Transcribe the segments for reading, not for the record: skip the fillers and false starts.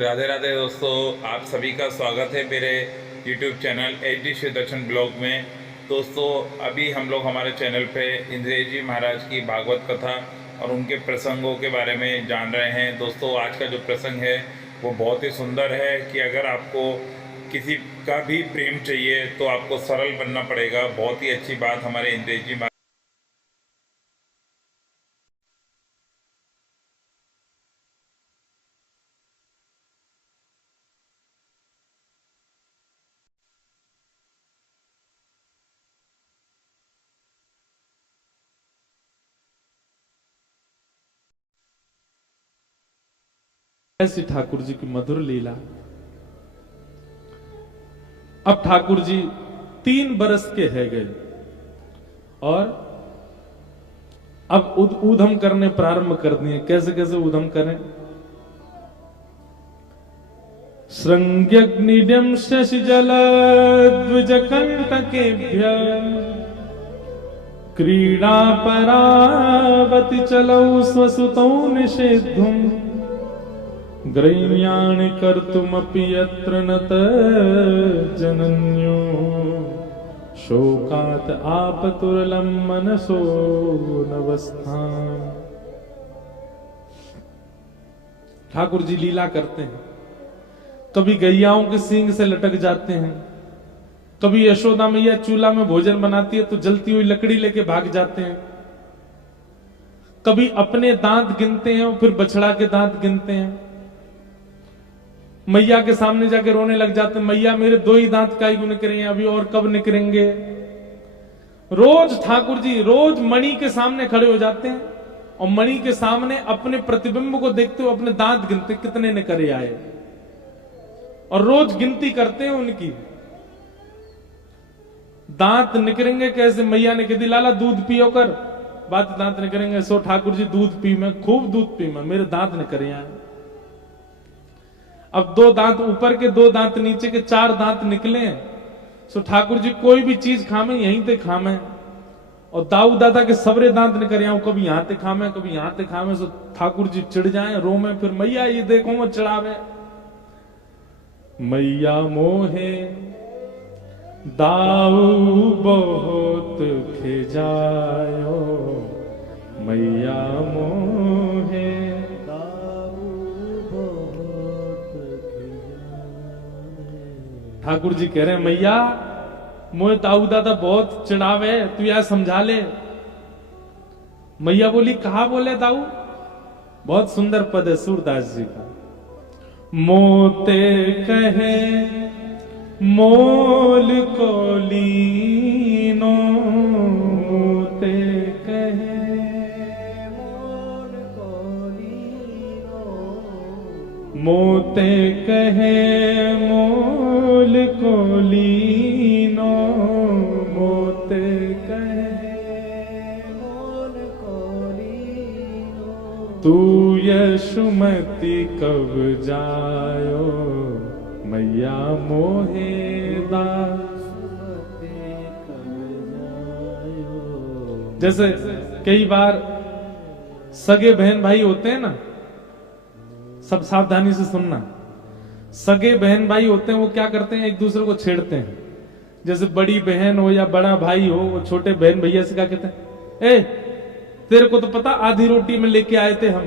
राधे राधे दोस्तों, आप सभी का स्वागत है मेरे YouTube चैनल HD शिव दर्शन ब्लॉग में। दोस्तों, अभी हम लोग हमारे चैनल पे इंद्रिय जी महाराज की भागवत कथा और उनके प्रसंगों के बारे में जान रहे हैं। दोस्तों, आज का जो प्रसंग है वो बहुत ही सुंदर है कि अगर आपको किसी का भी प्रेम चाहिए तो आपको सरल बनना पड़ेगा। बहुत ही अच्छी बात हमारे इंद्रिय जी महाराज ऐसी ठाकुर जी की मधुर लीला। अब ठाकुर जी 3 बरस के है गए और अब ऊधम करने प्रारंभ कर दिए। कैसे कैसे ऊधम करें? श्रृंग्यग्निड्यम शशि जल द्विज कंटकेभ्य क्रीड़ा परावति चलौ स्वसुतौ निषेद्धुम ग्रह्याणि कर्तुमपि यत्र न जनन्यो शोकात् आपतुरलं मनसो नवस्थान। ठाकुर जी लीला करते हैं। कभी गैयाओं के सींग से लटक जाते हैं, कभी यशोदा मैया चूल्हा में भोजन बनाती है तो जलती हुई लकड़ी लेके भाग जाते हैं, कभी अपने दांत गिनते हैं और फिर बछड़ा के दांत गिनते हैं। मैया के सामने जाके रोने लग जाते हैं, मैया मेरे 2 ही दांत काहे क्यों निकले हैं, अभी और कब निकलेंगे। रोज ठाकुर जी रोज मणि के सामने खड़े हो जाते हैं और मणि के सामने अपने प्रतिबिंब को देखते हुए अपने दांत गिनते कितने निकले आए, और रोज गिनती करते हैं उनकी। दांत निकलेंगे कैसे? मैया ने कह दी लाला दूध पियो कर, बात दांत निकलेंगे। सो ठाकुर जी दूध पी मैं, खूब दूध पी मैं, मेरे दांत निकले आए। अब 2 दांत ऊपर के, 2 दांत नीचे के, 4 दांत निकले हैं। सो ठाकुर जी कोई भी चीज खामे यहीं ते खामे, और दाऊ दादा के सबरे दांत निकल आऊं, कभी यहां ते खामे कभी यहां ते खामे। सो ठाकुर जी चिढ़ जाए, रोमे, फिर मैया ये देखो वो चढ़ावे। मैया मोहे दाऊ बहुत खिजायो, मैया मोहे ठाकुर जी कह रहे हैं मैया मोहे ताऊ दादा बहुत चिढ़ावे, तू यार समझा ले। मैया बोली कहा बोले ताऊ? बहुत सुंदर पद है सूरदास जी का। मोते कहे मोल को लीनो, मोते कहे मोल को लीनो, मोते कहे मोल को लीनो, मोते कहे मोल को लीनो, तू यशुमती कब जायो, मैया मोहे दास कब जायो। जैसे कई बार सगे बहन भाई होते हैं ना, सब सावधानी से सुनना। सगे बहन भाई होते हैं, वो क्या करते हैं, एक दूसरे को छेड़ते हैं। जैसे बड़ी बहन हो या बड़ा भाई हो, वो छोटे बहन भैया से क्या कहते हैं, ए तेरे को तो पता आधी रोटी में लेके आए थे हम,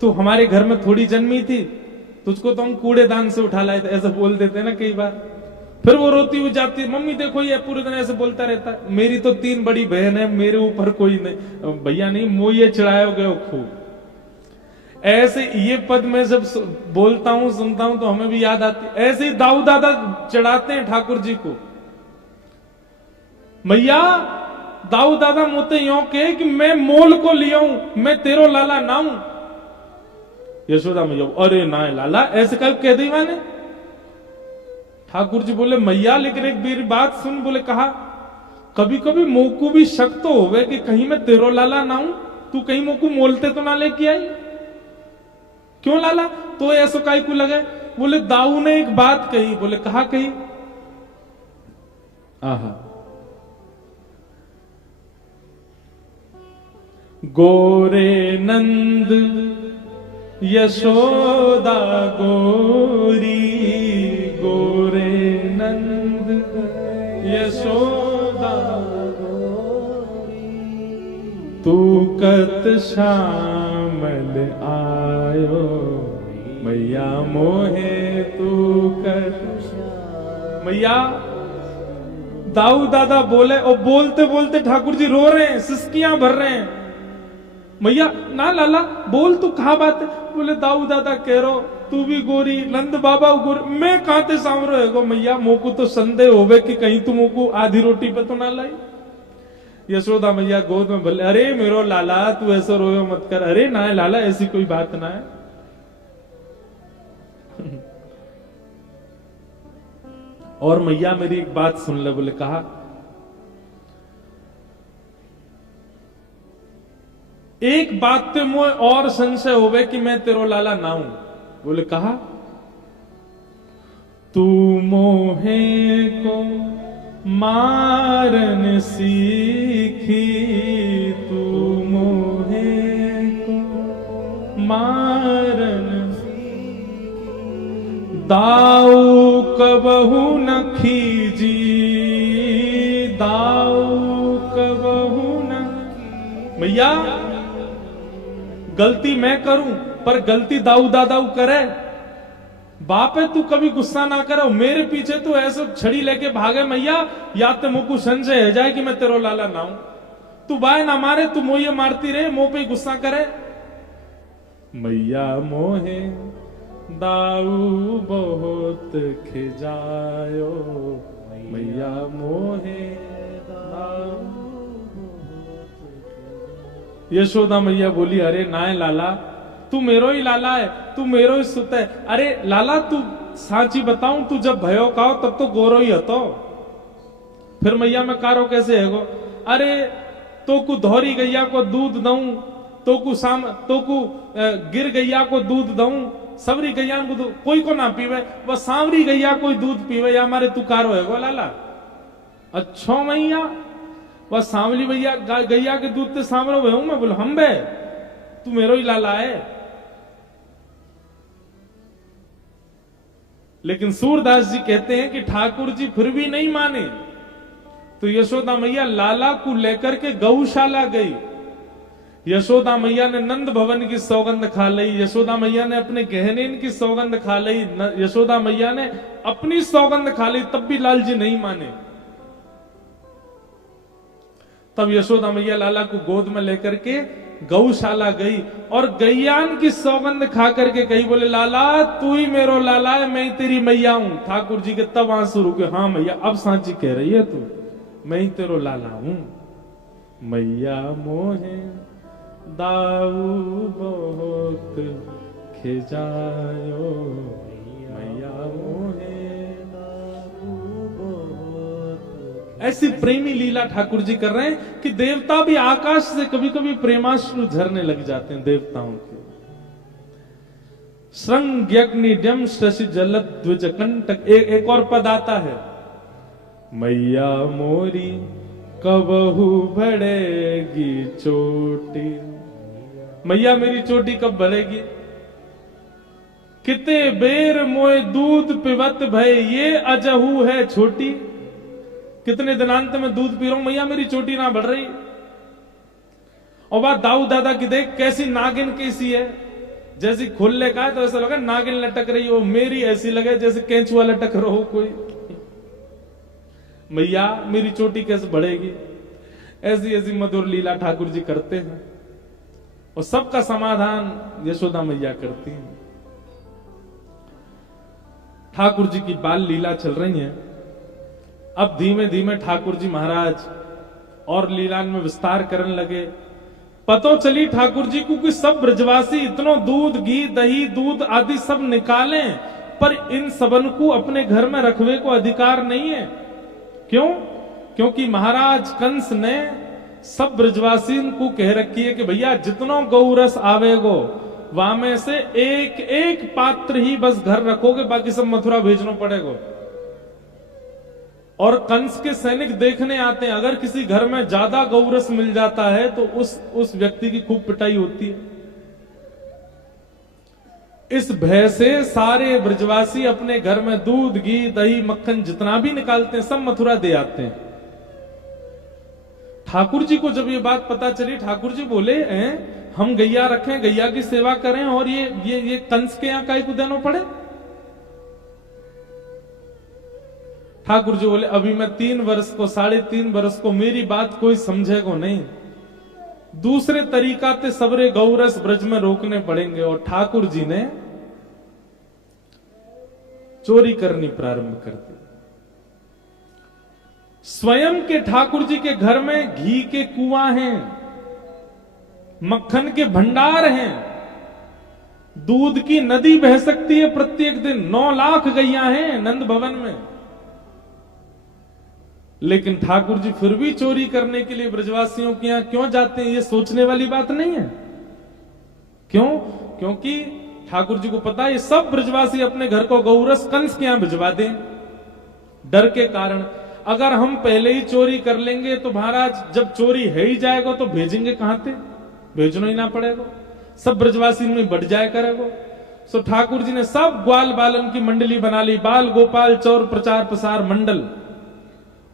तू हमारे घर में थोड़ी जन्मी थी, तुझको तो हम कूड़ेदान से उठा लाए थे, ऐसा बोल देते हैं ना कई बार। फिर वो रोती हुई जाती है, मम्मी देखो ये पूरे दिन ऐसे बोलता रहता है, मेरी तो 3 बड़ी बहन है, मेरे ऊपर कोई नहीं, भैया नहीं मोये चढ़ाए गए खूब। ऐसे ये पद में जब बोलता हूं सुनता हूं तो हमें भी याद आती है। ऐसे ही दाऊ दादा चढ़ाते हैं ठाकुर जी को। मैया दाऊ दादा मुते यो के कि मैं मोल को लिया हूं, मैं तेरो लाला ना हूं। यशोदा मैया अरे ना लाला ऐसे कह दी मैंने। ठाकुर जी बोले मैया लेकिन एक मेरी बात सुन। बोले कहा कभी कभी मोकू भी शक तो होवे कि कहीं मैं तेरो लाला ना हूं, तू कहीं मोकू मोलते तो ना लेके आई। क्यों लाला? तो ऐसा काई को लगे? बोले दाऊ ने एक बात कही। बोले कहा कही? आहा गोरे नंद यशोदा गोरी गोरे नंद यशोदा तू कत श्यामल आयो मैया मोहे तू कत मैया दाऊ दादा बोले और बोलते बोलते ठाकुर जी रो रहे हैं, सिसकियां भर रहे हैं। मैया ना लाला बोल तू कहा बात है? बोले दाऊ दादा कह रो तू भी गोरी नंद बाबा गोरी मैं कहते सामरो है गो मैया मोकू तो संदेह होवे कि कहीं तू मोकू आधी रोटी पे तो ना लाई। यशोदा मैया गोद में बोले अरे मेरो लाला तू ऐसा रोयो मत कर। अरे ना है लाला ऐसी कोई बात ना है। और मैया मेरी एक बात सुन ले। बोले कहा एक बात पे मुझे और संशय होवे कि मैं तेरो लाला ना हूं। बोले कहा तू मोहे को मारन सीखी तू मोहे को मारन दाऊ कबहू न खीजी दाऊ कबहू न मैया गलती मैं करूं पर गलती दाऊ दादाऊ करे। बाप है तू कभी गुस्सा ना करो मेरे पीछे तू ऐसे छड़ी लेके भागे मैया या तो मुझको संशय है जाए कि मैं तेरो लाला ना हूं। तू बाय ना मारे तू मोये मारती रहे मुंह पे गुस्सा करे। मैया मोहे दाऊ बहुत खिजायो मैया मोहे दाऊ। यशोदा मैया बोली अरे नाय लाला तू मेरो ही लाला है तू मेरो ही सुत है। अरे लाला तू साची बताऊं तू जब भयो काओ तब तो गोरो ही हतो फिर मैया मैं कारो कैसे है गो। अरे तो कु धौरी गैया को दूध दऊं तो कु गिर गैया को दूध दऊं सबरी गैया को कोई को ना पीवे वह सांवरी गैया कोई दूध पीवे या हमारे तू कारो है गो लाला। अच्छो मैया वह सांवली भैया गैया के दूध से सांवरो हूं मैं। बोलो हम बे तू मेरो ही लाला है। लेकिन सूरदास जी कहते हैं कि ठाकुर जी फिर भी नहीं माने तो यशोदा मैया लाला को लेकर के गौशाला गई। यशोदा मैया ने नंद भवन की सौगंध खा ली। यशोदा मैया ने अपने गहने की सौगंध खा ली। यशोदा मैया ने अपनी सौगंध खा ली तब भी लाल जी नहीं माने। तब यशोदा मैया लाला को गोद में लेकर के गौशाला गई और गैयान की सौगंध खा करके कही बोले लाला तू ही मेरो लाला है मैं ही तेरी मैया हूं। ठाकुर जी के तब आंसू रुके। हाँ मैया अब सांची कह रही है तू मैं ही तेरो लाला हूं। मैया मोहे दाऊ बहुत खिजायो मैया मोहे ऐसी प्रेमी लीला ठाकुर जी कर रहे हैं कि देवता भी आकाश से कभी कभी प्रेमाश्रु झरने लग जाते हैं देवताओं के। श्रृंग्यग्निड्यम शशि जलद द्विज कंटक एक और पद आता है मैया मोरी कबहू बढ़ेगी चोटी। मैया मेरी चोटी कब बढ़ेगी। किते बेर मोए दूध पिबत भय ये अजहू है छोटी। कितने दिनांत में दूध पी रहा हूं मैया मेरी चोटी ना बढ़ रही। और बात दाऊ दादा की देख कैसी नागिन कैसी है जैसी खोलने का है तो ऐसा लगा नागिन लटक रही हो। मेरी ऐसी लगे जैसे केंचुआ लटक रहा हो कोई। मैया मेरी चोटी कैसे बढ़ेगी। ऐसी ऐसी मधुर लीला ठाकुर जी करते हैं और सबका समाधान यशोदा मैया करती हैं। ठाकुर जी की बाल लीला चल रही है। अब धीमे धीमे ठाकुर जी महाराज और लीला में विस्तार करने लगे। पतो चली ठाकुर जी को कि सब ब्रजवासी इतनो दूध घी दही दूध आदि सब निकालें पर इन सबन को अपने घर में रखवे को अधिकार नहीं है। क्यों? क्योंकि महाराज कंस ने सब ब्रजवासी को कह रखी है कि भैया जितनो गौरस आवेगो वहां में से एक एक पात्र ही बस घर रखोगे बाकी सब मथुरा भेजना पड़ेगा। और कंस के सैनिक देखने आते हैं अगर किसी घर में ज्यादा गौरस मिल जाता है तो उस व्यक्ति की खूब पिटाई होती है। इस भय से सारे ब्रजवासी अपने घर में दूध, घी, दही, मक्खन जितना भी निकालते हैं सब मथुरा दे आते हैं। ठाकुर जी को जब ये बात पता चली, ठाकुर जी बोले हम गैया रखें, गैया की सेवा करें और ये कंस के यहां काहे को देना पड़े। ठाकुर जी बोले अभी मैं 3 वर्ष को 3.5 वर्ष को मेरी बात कोई समझेगा नहीं, दूसरे तरीका ते सबरे गौरस ब्रज में रोकने पड़ेंगे। और ठाकुर जी ने चोरी करनी प्रारंभ कर दी। स्वयं के ठाकुर जी के घर में घी के कुआं हैं, मक्खन के भंडार हैं, दूध की नदी बह सकती है प्रत्येक दिन, 9 लाख गैया हैं नंद भवन में। लेकिन ठाकुर जी फिर भी चोरी करने के लिए ब्रजवासियों के यहां क्यों जाते हैं, ये सोचने वाली बात नहीं है। क्यों? क्योंकि ठाकुर जी को पता है ये सब ब्रजवासी अपने घर को गौरस कंस के यहां भिजवा दें, डर के कारण। अगर हम पहले ही चोरी कर लेंगे तो महाराज जब चोरी है ही जाएगा तो भेजेंगे कहां से, भेजना ही ना पड़ेगा, सब ब्रजवासी में बढ़ जाए करेगा। सो ठाकुर जी ने सब ग्वाल बालन की मंडली बना ली, बाल गोपाल चौर प्रचार प्रसार मंडल।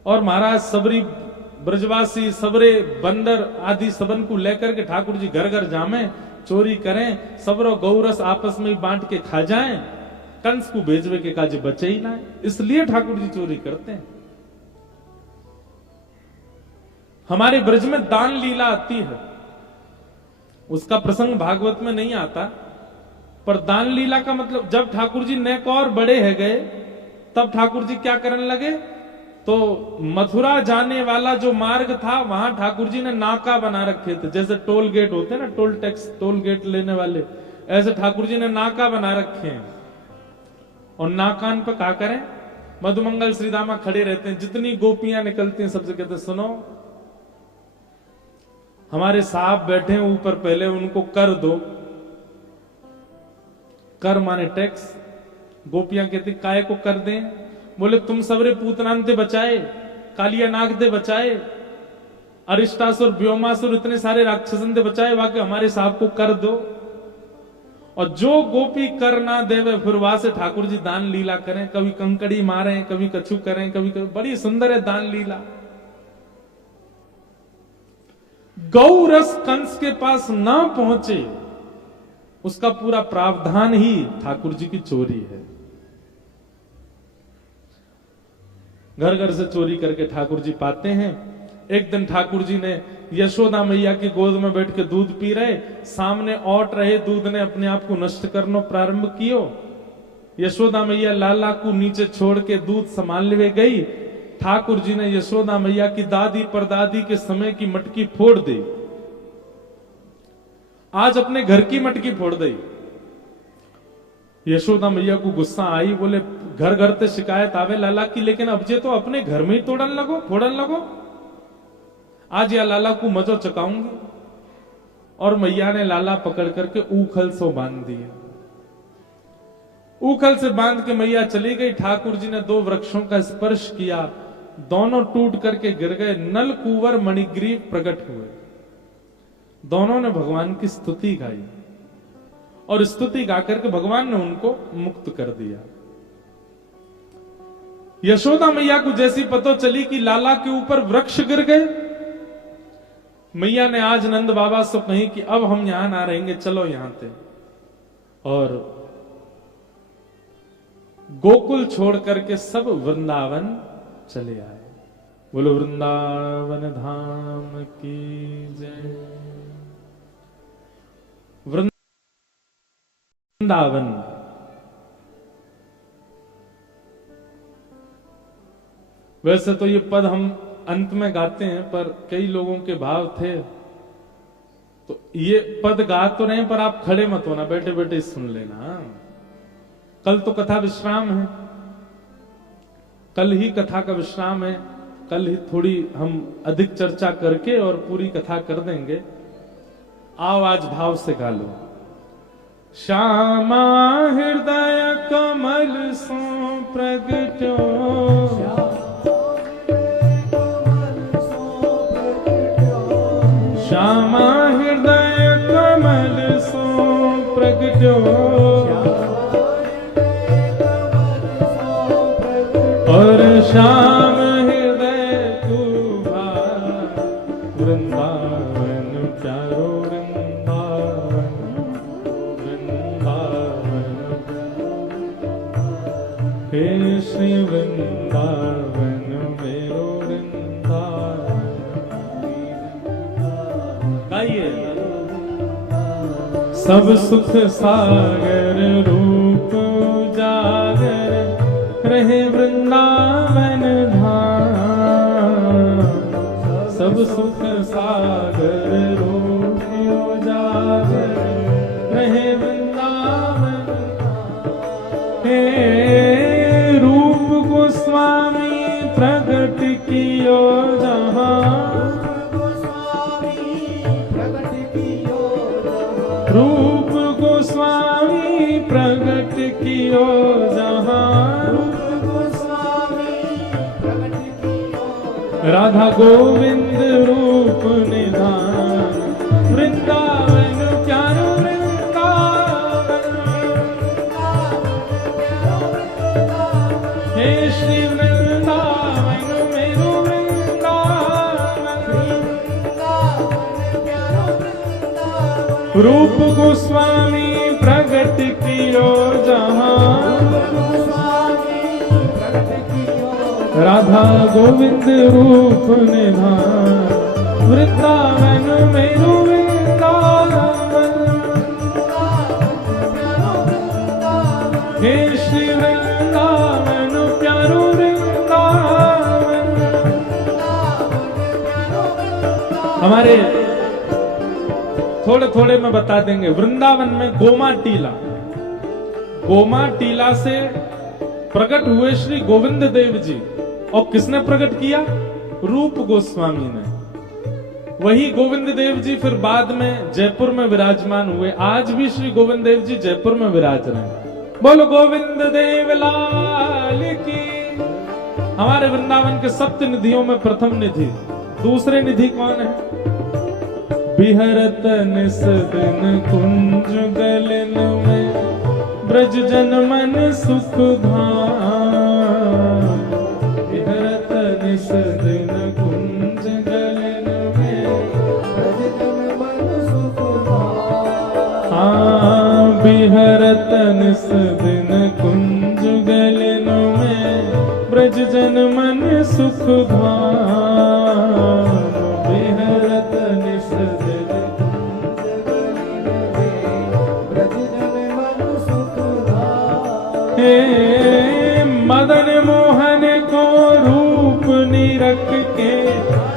और महाराज सबरी ब्रजवासी सबरे बंदर आदि सबन को लेकर के ठाकुर जी घर घर जामे, चोरी करें, सबरो गौरस आपस में बांट के खा जाएं, कंस को भेजवे के काज बचे ही ना। इसलिए ठाकुर जी चोरी करते हैं। हमारे ब्रज में दान लीला आती है, उसका प्रसंग भागवत में नहीं आता, पर दान लीला का मतलब जब ठाकुर जी नेक और बड़े है गए तब ठाकुर जी क्या करने लगे, तो मथुरा जाने वाला जो मार्ग था वहां ठाकुर जी ने नाका बना रखे थे, जैसे टोल गेट होते हैं ना, टोल टैक्स टोल गेट लेने वाले, ऐसे ठाकुर जी ने नाका बना रखे हैं। और नाकान पे क्या करें, मधुमंगल श्रीदामा खड़े रहते हैं, जितनी गोपियां निकलती हैं सबसे कहते सुनो हमारे साहब बैठे हैं ऊपर, पहले उनको कर दो। कर माने टैक्स। गोपियां कहती काय को कर दें, बोले तुम सबरे पूतनान ते बचाए, कालिया नाग दे बचाए, अरिष्टासुर व्योमासुर इतने सारे राक्षसन दे बचाए, वाके हमारे साहब को कर दो। और जो गोपी कर ना देवे फिर वहां से ठाकुर जी दान लीला करें, कभी कंकड़ी मारें, कभी कछु करें, कभी बड़ी सुंदर है दान लीला। गौ रस कंस के पास ना पहुंचे उसका पूरा प्रावधान ही ठाकुर जी की चोरी है। घर घर से चोरी करके ठाकुर जी पाते हैं। एक दिन ठाकुर जी ने यशोदा मैया की गोद में बैठ के दूध पी रहे, सामने औट रहे दूध ने अपने आप को नष्ट करना प्रारंभ कियो। यशोदा मैया लाला को नीचे छोड़ के दूध संभाल ले गई। ठाकुर जी ने यशोदा मैया की दादी परदादी के समय की मटकी फोड़ दी, आज अपने घर की मटकी फोड़ दी। यशोदा मैया को गुस्सा आई, बोले घर घर से शिकायत आवे लाला की, लेकिन अब जे तो अपने घर में ही तोड़न लगो फोड़न लगो, आज या लाला को मजो चकाऊंगी। और मैया ने लाला पकड़ करके ऊखल से बांध दिया। ऊखल से बांध के मैया चली गई। ठाकुर जी ने 2 वृक्षों का स्पर्श किया, दोनों टूट करके गिर गए। नल कुंवर मणिग्रीव प्रकट हुए, दोनों ने भगवान की स्तुति गाई और स्तुति गाकर के भगवान ने उनको मुक्त कर दिया। यशोदा मैया को जैसी पता चली कि लाला के ऊपर वृक्ष गिर गए, मैया ने आज नंद बाबा से कही कि अब हम यहां ना रहेंगे, चलो यहां से। और गोकुल छोड़ करके सब वृंदावन चले आए। बोलो वृंदावन धाम की जय। वृंदावन वैसे तो ये पद हम अंत में गाते हैं, पर कई लोगों के भाव थे तो ये पद गा तो रहे, पर आप खड़े मत होना, बैठे बैठे सुन लेना। कल तो कथा विश्राम है, कल ही कथा का विश्राम है, कल ही थोड़ी हम अधिक चर्चा करके और पूरी कथा कर देंगे। आओ आज भाव से गा लो। श्यामा हृदय कमल सो प्रगटो, श्यामा हृदय कमल सो प्रगटो, श्याम हृदय तू वृंदावन प्यारो वृंदावन वृंदावन हे श्री वृंदावन मेरो वृंदावन। गाइए। सब सुख सागर रूप उजागर रहे वृंदावन धाम। सब सुख सागर रूप उजागर रहे वृंदावन। हे रूप गोस्वामी प्रकट कियो जहाँ। रूप गोस्वामी प्रकट कियो जहाँ। राधा गोविंद रूप निधान वृंदावन प्यारो वृंदावन। हे श्री वृंदावन मेरो वृंदावन। रूप गोस्वामी प्रकट कियो जहाँ। राधा गोविंद रूप निधान वृंदावन मेरो वृंदावन। हे श्री वृंदावन प्यारो वृंदावन। हमारे थोड़े थोड़े में बता देंगे। वृंदावन में गोमा टीला, गोमा टीला से प्रकट हुए श्री गोविंद देव जी। और किसने प्रकट किया? रूप गोस्वामी ने। वही गोविंद देव जी फिर बाद में जयपुर में विराजमान हुए। आज भी श्री गोविंद देव जी जयपुर में विराज रहे हैं। बोलो गोविंद देव लाल की। हमारे वृंदावन के सप्त निधियों में प्रथम निधि। दूसरे निधि कौन है? बिहरत निस दिन कुंज गलन में ब्रज जन मन सुख धाम। बिहरत निस दिन कुंज गलन में ब्रज जन मन सुख धाम। हाँ बिहरत निस दिन कुंज गलन में ब्रज जन मन सुख धाम। बिहरत निस दिन मदन मोहन को रूप निरख के।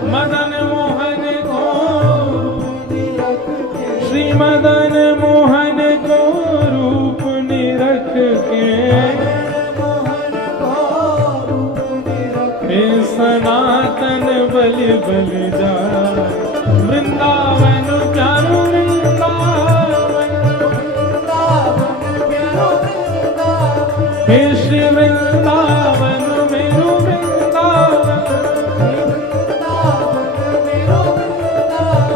मदन मोहन को श्री मदन मोहन को रूप निरख के। हे सनातन बलि बलि जा वृंदावन प्यारो वृंदावन। हे श्री वृंदावन मेरो वृंदावन।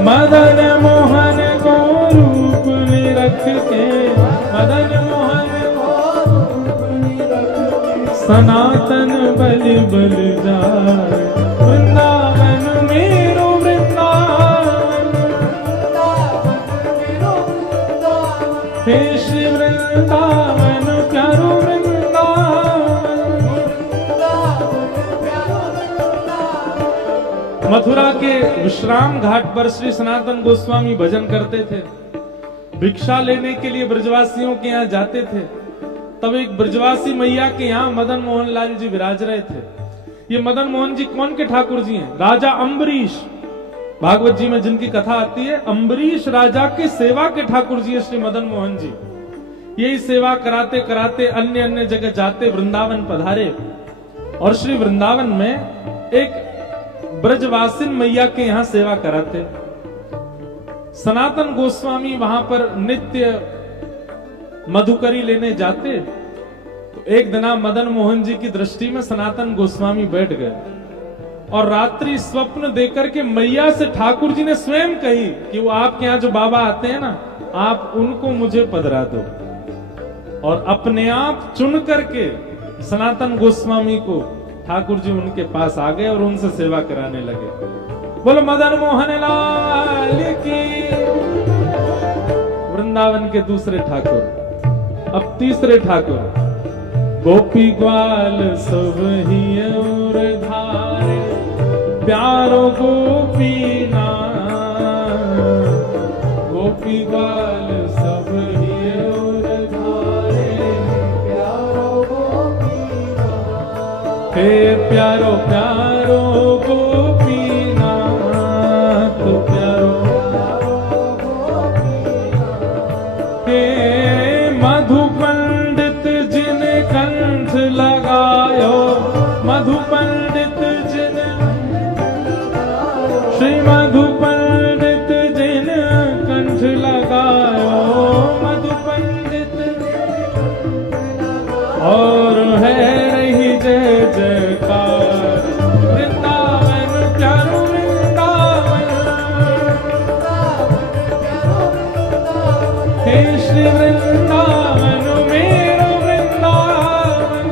मदन मोहन को रूप निरख के। मदन मोहन को रूप निरख के। सनातन बलि बलि जाए वृंदावन मेरो वृंदावन। हे श्री वृंदावन प्यारो मथुरा के विश्राम घाट पर श्री सनातन गोस्वामी भजन करते थे। भिक्षा लेने के लिए ब्रजवासियों के यहाँ जाते थे। तब एक ब्रजवासी मैया के यहाँ मदन मोहन लाल जी विराज रहे थे। ये मदन मोहन जी कौन के ठाकुर जी हैं? राजा अम्बरीश। भागवत जी में जिनकी कथा आती है, अम्बरीश राजा के सेवा के ठाकुर जी है श्री मदन मोहन जी। यही सेवा कराते कराते अन्य अन्य जगह जाते वृंदावन पधारे। और श्री वृंदावन में एक ब्रजवासिन मैया के यहां सेवा कराते। सनातन गोस्वामी वहां पर नित्य मधुकरी लेने जाते। तो एक दिना मदन मोहन जी की दृष्टि में सनातन गोस्वामी बैठ गए और रात्रि स्वप्न देकर के मैया से ठाकुर जी ने स्वयं कही कि वो आपके यहाँ जो बाबा आते हैं ना, आप उनको मुझे पधरा दो। और अपने आप चुन करके सनातन गोस्वामी को ठाकुर जी उनके पास आ गए और उनसे सेवा कराने लगे। बोलो मदन मोहन लाल की। वृंदावन के दूसरे ठाकुर, अब तीसरे ठाकुर। गोपी ग्वाल सब ही और धारे, प्यारो गोपीना। गोपी ग्वाल सब ही और धारे, प्यारो गोपीना। हे प्यारो प्यारो गोपीना, तो प्यारो हे मधु पंडित जिन कंठ लगायो, मधु पंडित जिन, श्री मधु पंडित जिन कंठ लगायो, मधु पंडित और है रही जय जयकार। वृंदावन प्यारो वृंदावन, हे श्री वृंदावन मेरो वृंदावन।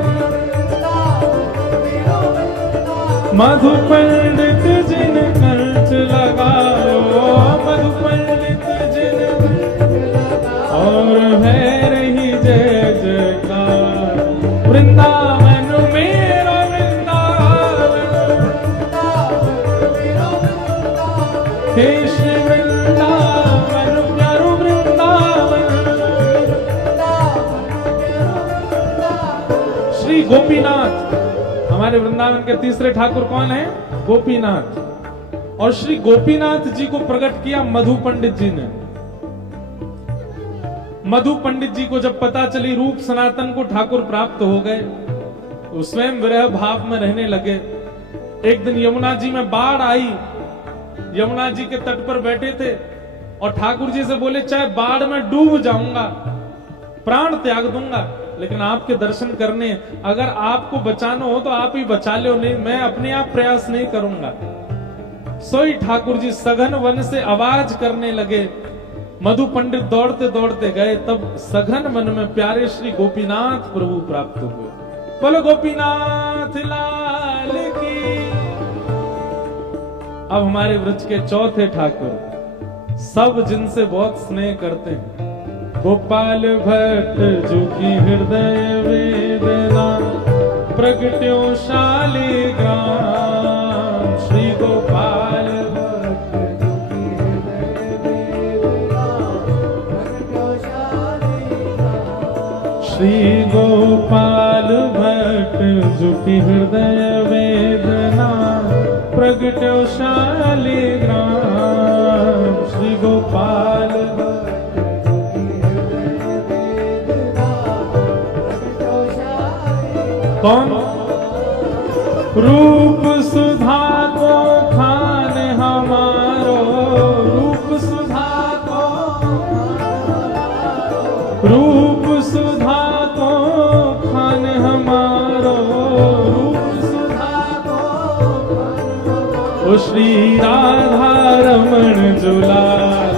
मधु पंडित जिन कंठ लगायो, मधु पंडित जिन और है रही जय जयकार। वृंदावन मेरो वृंदावन, हे श्री वृंदावन प्यारो वृंदावन। श्री गोपीनाथ, हमारे वृंदावन के तीसरे ठाकुर कौन है? गोपीनाथ। और श्री गोपीनाथ जी को प्रकट किया मधु पंडित जी ने। मधु पंडित जी को जब पता चली रूप सनातन को ठाकुर प्राप्त हो गए, तो स्वयं विरह भाव में रहने लगे। एक दिन यमुना जी में बाढ़ आई, यमुना जी के तट पर बैठे थे और ठाकुर जी से बोले, चाहे बाढ़ में डूब जाऊंगा, प्राण त्याग दूंगा, लेकिन आपके दर्शन करने, अगर आपको बचाना हो तो आप ही बचा लो, नहीं मैं अपने आप प्रयास नहीं करूंगा। सोई ठाकुर जी सघन वन से आवाज करने लगे। मधु पंडित दौड़ते दौड़ते गए, तब सघन वन में प्यारे श्री गोपीनाथ प्रभु प्राप्त हुए। बोलो गोपीनाथ लाल की। अब हमारे व्रज के चौथे ठाकुर, सब जिनसे बहुत स्नेह करते हैं। गोपाल भट्ट जो की हृदय वेदना, प्रगट्यो शालिग्राम। श्री गोपाल भट्ट जो की हृदय वेदना, प्रगट्यो शालिग्राम। श्री गोपाल भट्ट जो की हृदय वेदना, प्रगट्यो शालिग्राम। श्री गोपाल कौन? रूप सुधा को खान हमारो, रूप सुधा को, रूप सुधा को खान हमारो, रूप सुधा को। ओ श्री राधा रमण जुलाल,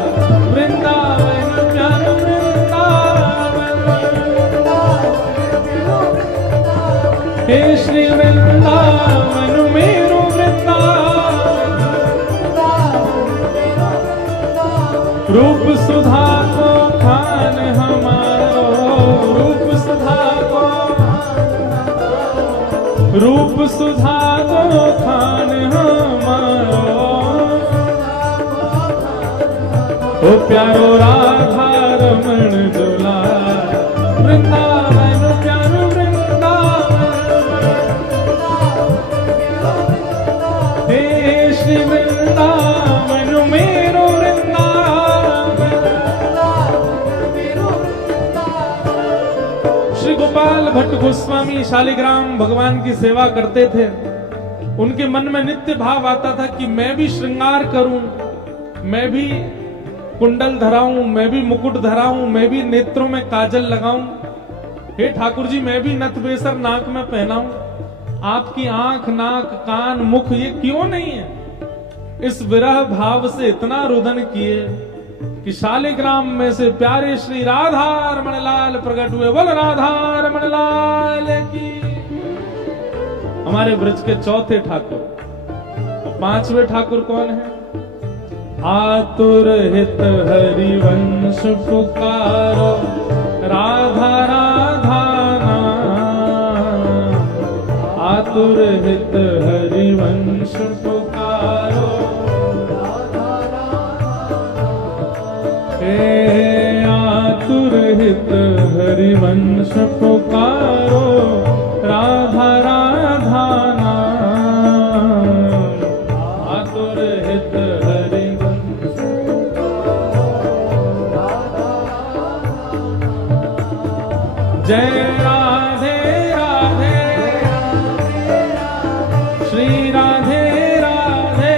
वृंदावन प्यारो वृंदावन। हे श्री वृंदावन मेरो वृंदावन। रूप सुधा को खान हमारो, रूप सुधा को, रूप सुधा को खान हमारो। ओ प्यारो राधा रमण जुलाल, वृंदावन प्यारो श्री वृंदावन मेरो वृंदावन। श्री गोपाल भट्ट गोस्वामी शालिग्राम भगवान की सेवा करते थे। उनके मन में नित्य भाव आता था कि मैं भी श्रृंगार करूं, मैं भी कुंडल धराऊं, मैं भी मुकुट धराऊं, मैं भी नेत्रों में काजल लगाऊं। हे ठाकुर जी, मैं भी नथ बेसर नाक में पहनाऊं। आपकी आंख, नाक, कान, मुख ये क्यों नहीं है? इस विरह भाव से इतना रुदन किए कि शालिग्राम में से प्यारे श्री राधा रमण लाल प्रकट हुए। बोल राधा रमण लाल की। हमारे ब्रज के चौथे ठाकुर। और पांचवें ठाकुर कौन है? आतुर हित हरिवंश पुकारो, राधा राधा नाम। आतुर हित हरिवंश पुकारो, हे आतुर हित हरिवंश पुकारो, राधा राधा नाम। आतुर हित हरिवंश जय राधे राधे, श्री राधे राधे,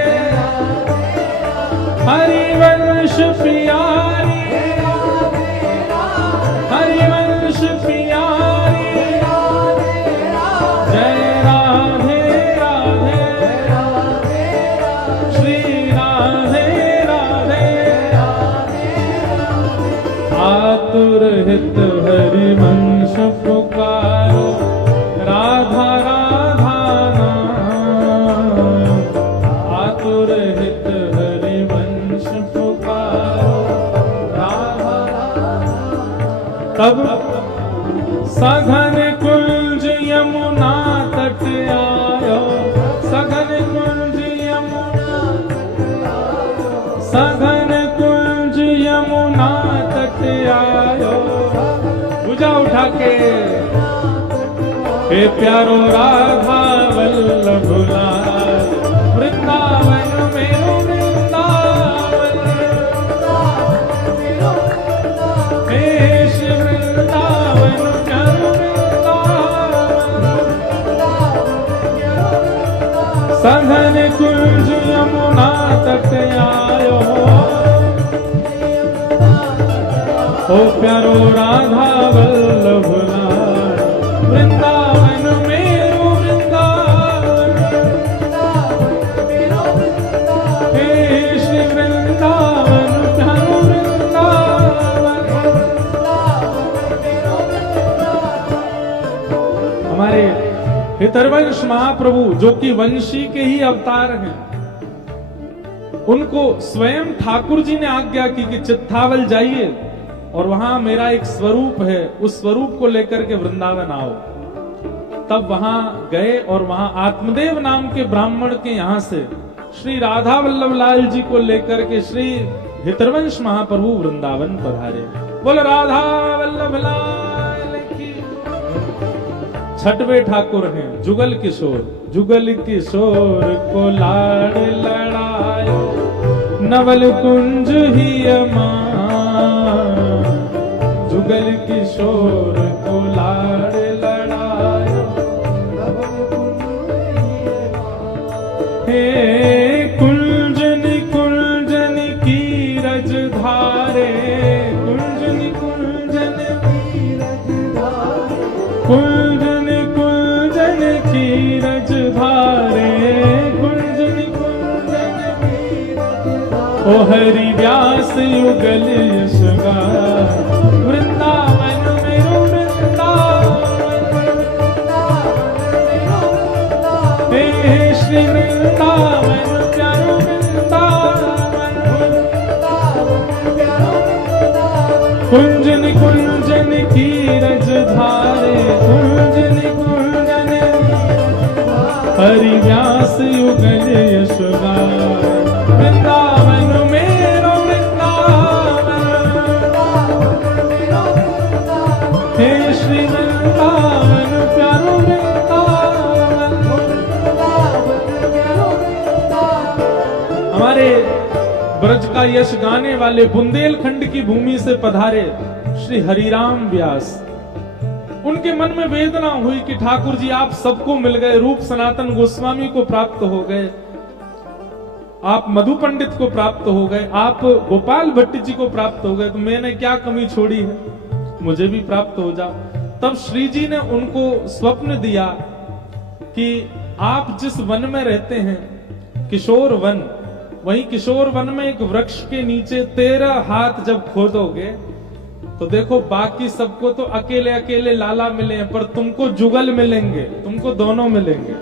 हरिवंश प्यारी, हरिवंश प्यारी, जय राधे राधे, श्री राधे राधे। आतुर हित हरिवंश पुकारो, राधा राधा नाम। आतुर हित हरिवंश पुकारो, राधा राधा। तब सघन कुंज यमुना तट आयो, सघन कुंज यमुना, सघन कुंज यमुना तट आयो। पूजा उठा के, हे प्यारो राधा वल्लभ लाल, वृंदावन मेरो वृंदावन, हे श्री वृंदावन प्यारो वृंदावन। सघन कुंज यमुना तट आयो, ओ प्यारो राधा वल्लभ लाल, वृंदावन मेरो वृंदावन, हे श्री वृंदावन प्यारो वृंदावन। हमारे हितरवंश महाप्रभु जो कि वंशी के ही अवतार हैं, उनको स्वयं ठाकुर जी ने आज्ञा की कि चित्तावल जाइए और वहां मेरा एक स्वरूप है, उस स्वरूप को लेकर के वृंदावन आओ। तब वहां गए और वहां आत्मदेव नाम के ब्राह्मण के यहां से श्री राधा वल्लभ लाल जी को लेकर के श्री हितरवंश महाप्रभु वृंदावन पधारे। बोल राधा वल्लभ लाल की। छठवें ठाकुर हैं जुगल किशोर। जुगल किशोर को लाड़ लड़ायो, नवल कुंज ही अमान। जुगल किशोर को लाड़ लड़ायो, हे कुंजनी कुंजनी की रज धारे, कुंजनी कुंजनी कुंजनी कुंजनी की रज धारे, कुंजनी कुंजनी। ओ हरि व्यास युगल यशगार, वृंदावन मेरो वृंदावन, हे श्री वृंदावन प्यारो वृंदावन। कुंजन कुंजन की रज धारे, कुंजन कुंजन हरि व्यास युगल यशगार, वृंदावन मेरो वृंदावन, हे श्री वृंदावन प्यारो वृंदावन। हमारे ब्रज का यश गाने वाले बुंदेलखंड की भूमि से पधारे श्री हरिराम व्यास। उनके मन में वेदना हुई कि ठाकुर जी आप सबको मिल गए, रूप सनातन गोस्वामी को प्राप्त हो गए, आप मधु पंडित को प्राप्त हो गए, आप गोपाल भट्ट जी को प्राप्त हो गए, तो मैंने क्या कमी छोड़ी है, मुझे भी प्राप्त हो जाओ। तब श्री जी ने उनको स्वप्न दिया कि आप जिस वन में रहते हैं, किशोर वन, वही किशोर वन में एक वृक्ष के नीचे 13 हाथ जब खोदोगे तो देखो बाकी सबको तो अकेले अकेले लाला मिले हैं, पर तुमको जुगल मिलेंगे, तुमको दोनों मिलेंगे।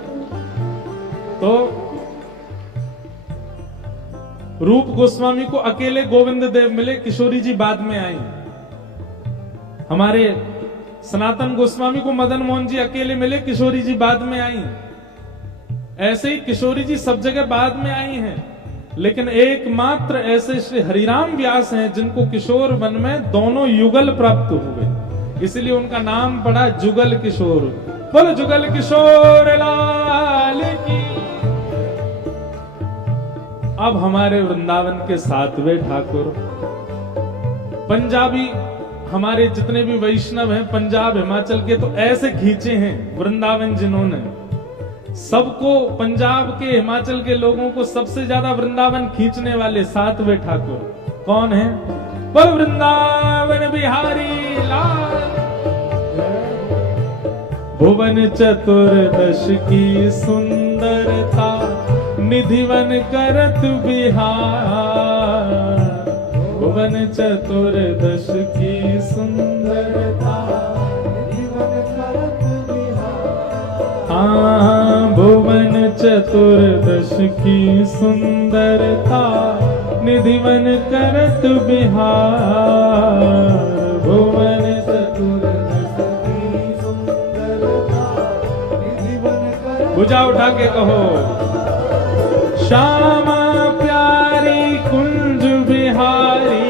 तो रूप गोस्वामी को अकेले गोविंद देव मिले, किशोरी जी बाद में आई। हमारे सनातन गोस्वामी को मदन मोहन जी अकेले मिले, किशोरी जी बाद में आई। ऐसे ही किशोरी जी सब जगह बाद में आई हैं, लेकिन एकमात्र ऐसे श्री हरिराम व्यास हैं जिनको किशोर वन में दोनों युगल प्राप्त हुए, इसलिए उनका नाम पड़ा जुगल किशोर। बोलो जुगल किशोर लाल की। अब हमारे वृंदावन के 7वें ठाकुर, पंजाबी, हमारे जितने भी वैष्णव हैं पंजाब हिमाचल के, तो ऐसे खींचे हैं वृंदावन जिन्होंने, सबको, पंजाब के हिमाचल के लोगों को सबसे ज्यादा वृंदावन खींचने वाले 7वें ठाकुर कौन है? बोल वृंदावन बिहारी लाल। भुवन चतुर्दश की सुंदरता निधिवन करत बिहार। भुवन चतुर्दश की सुंदरता निधिवन करत बिहार। भुवन चतुर्दश की सुंदरता निधिवन करत बिहार। भुवन चतुर्दश की सुंदरता निधिवन करत। भुजा उठा के कहो, श्यामा प्यारी कुंज बिहारी,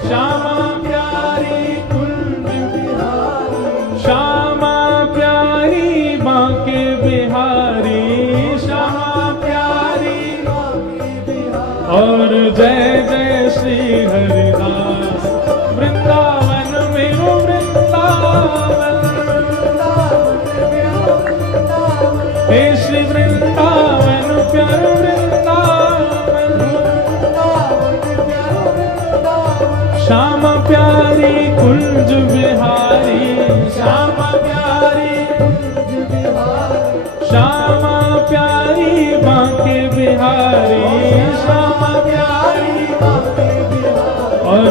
श्यामा प्यारी कुंज बिहारी, श्यामा प्यारी बांके बिहारी, श्यामा प्यारी बांके बिहारी। और जय जय श्री हरिदास वृंदावन मेरो वृंदावन। हे श्री वृंदावन प्यारो श्यामा प्यारी कुंज बिहारी, श्यामा प्यारी कुंज बिहारी, श्यामा प्यारी बांके बिहारी, श्यामा प्यारी बांके बिहारी। और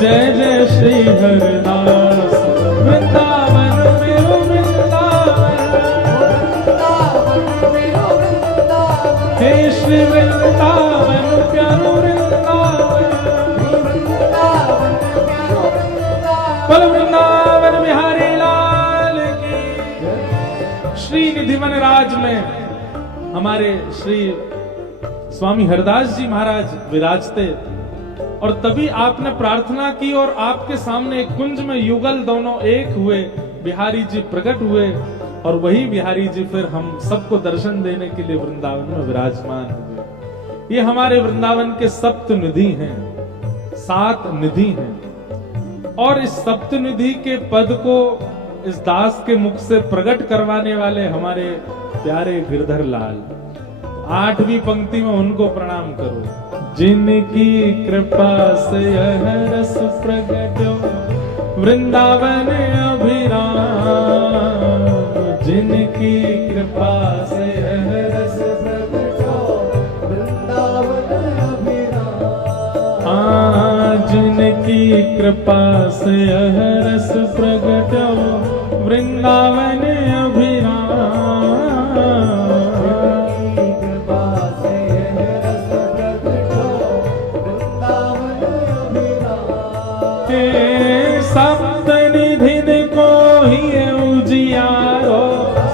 जय जय श्री हरिदास वृंदावन मेरो वृंदावन। हे श्री वृंदावन प्यारो वृंदावन बिहारी लाल की। श्री निधिवन राज में हमारे श्री स्वामी हरदास जी महाराज विराजते, और तभी आपने प्रार्थना की और आपके सामने एक कुंज में युगल दोनों एक हुए, बिहारी जी प्रकट हुए, और वही बिहारी जी फिर हम सबको दर्शन देने के लिए वृंदावन में विराजमान हुए। ये हमारे वृंदावन के सप्त निधि हैं, 7 निधि हैं, और इस सप्तनिधि के पद को इस दास के मुख से प्रकट करवाने वाले हमारे प्यारे गिरधर लाल। 8वीं पंक्ति में उनको प्रणाम करो। जिनकी कृपा से यह रस प्रगटो वृंदावन अभिराम। जिनकी कृपा से यह रस प्रगटो वृंदावन अभिराम। जिनकी कृपा से यह रस प्रगटो वृंदावन अभिराम। सप्तनिधिन को ही उजियारो,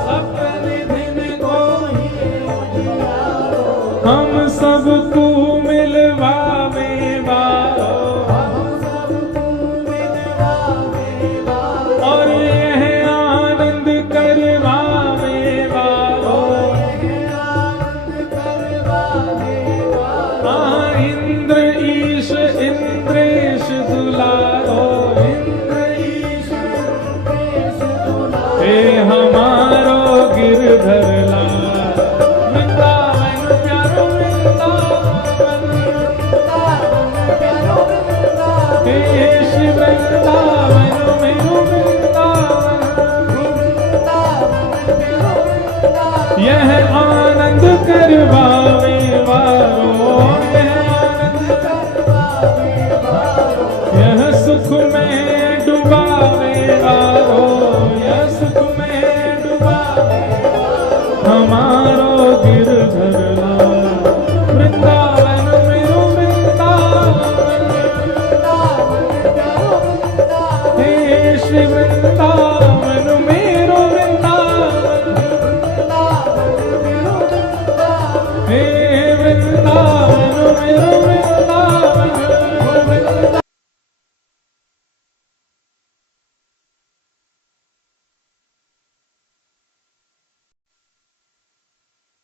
सप्तनिधिन को ही उजियारो, हम सबको मिलवावे वारो, हम सबको मिलवावे वारो, और यह आनंद करवावे वारो, यह आनंद करवावे वारो। इंद्र ईश इंद्रेश दुलारो, हमारो गिरधर लाल। वृंदावन प्यारो वृंदावन, हे श्री वृंदावन मेरो वृंदावन। यह आनंद करवावे वारो, यह आनंद करवावे वारो, यह सुख में डुबावे वारो, यह सुख में डुबावे वारो। हमारा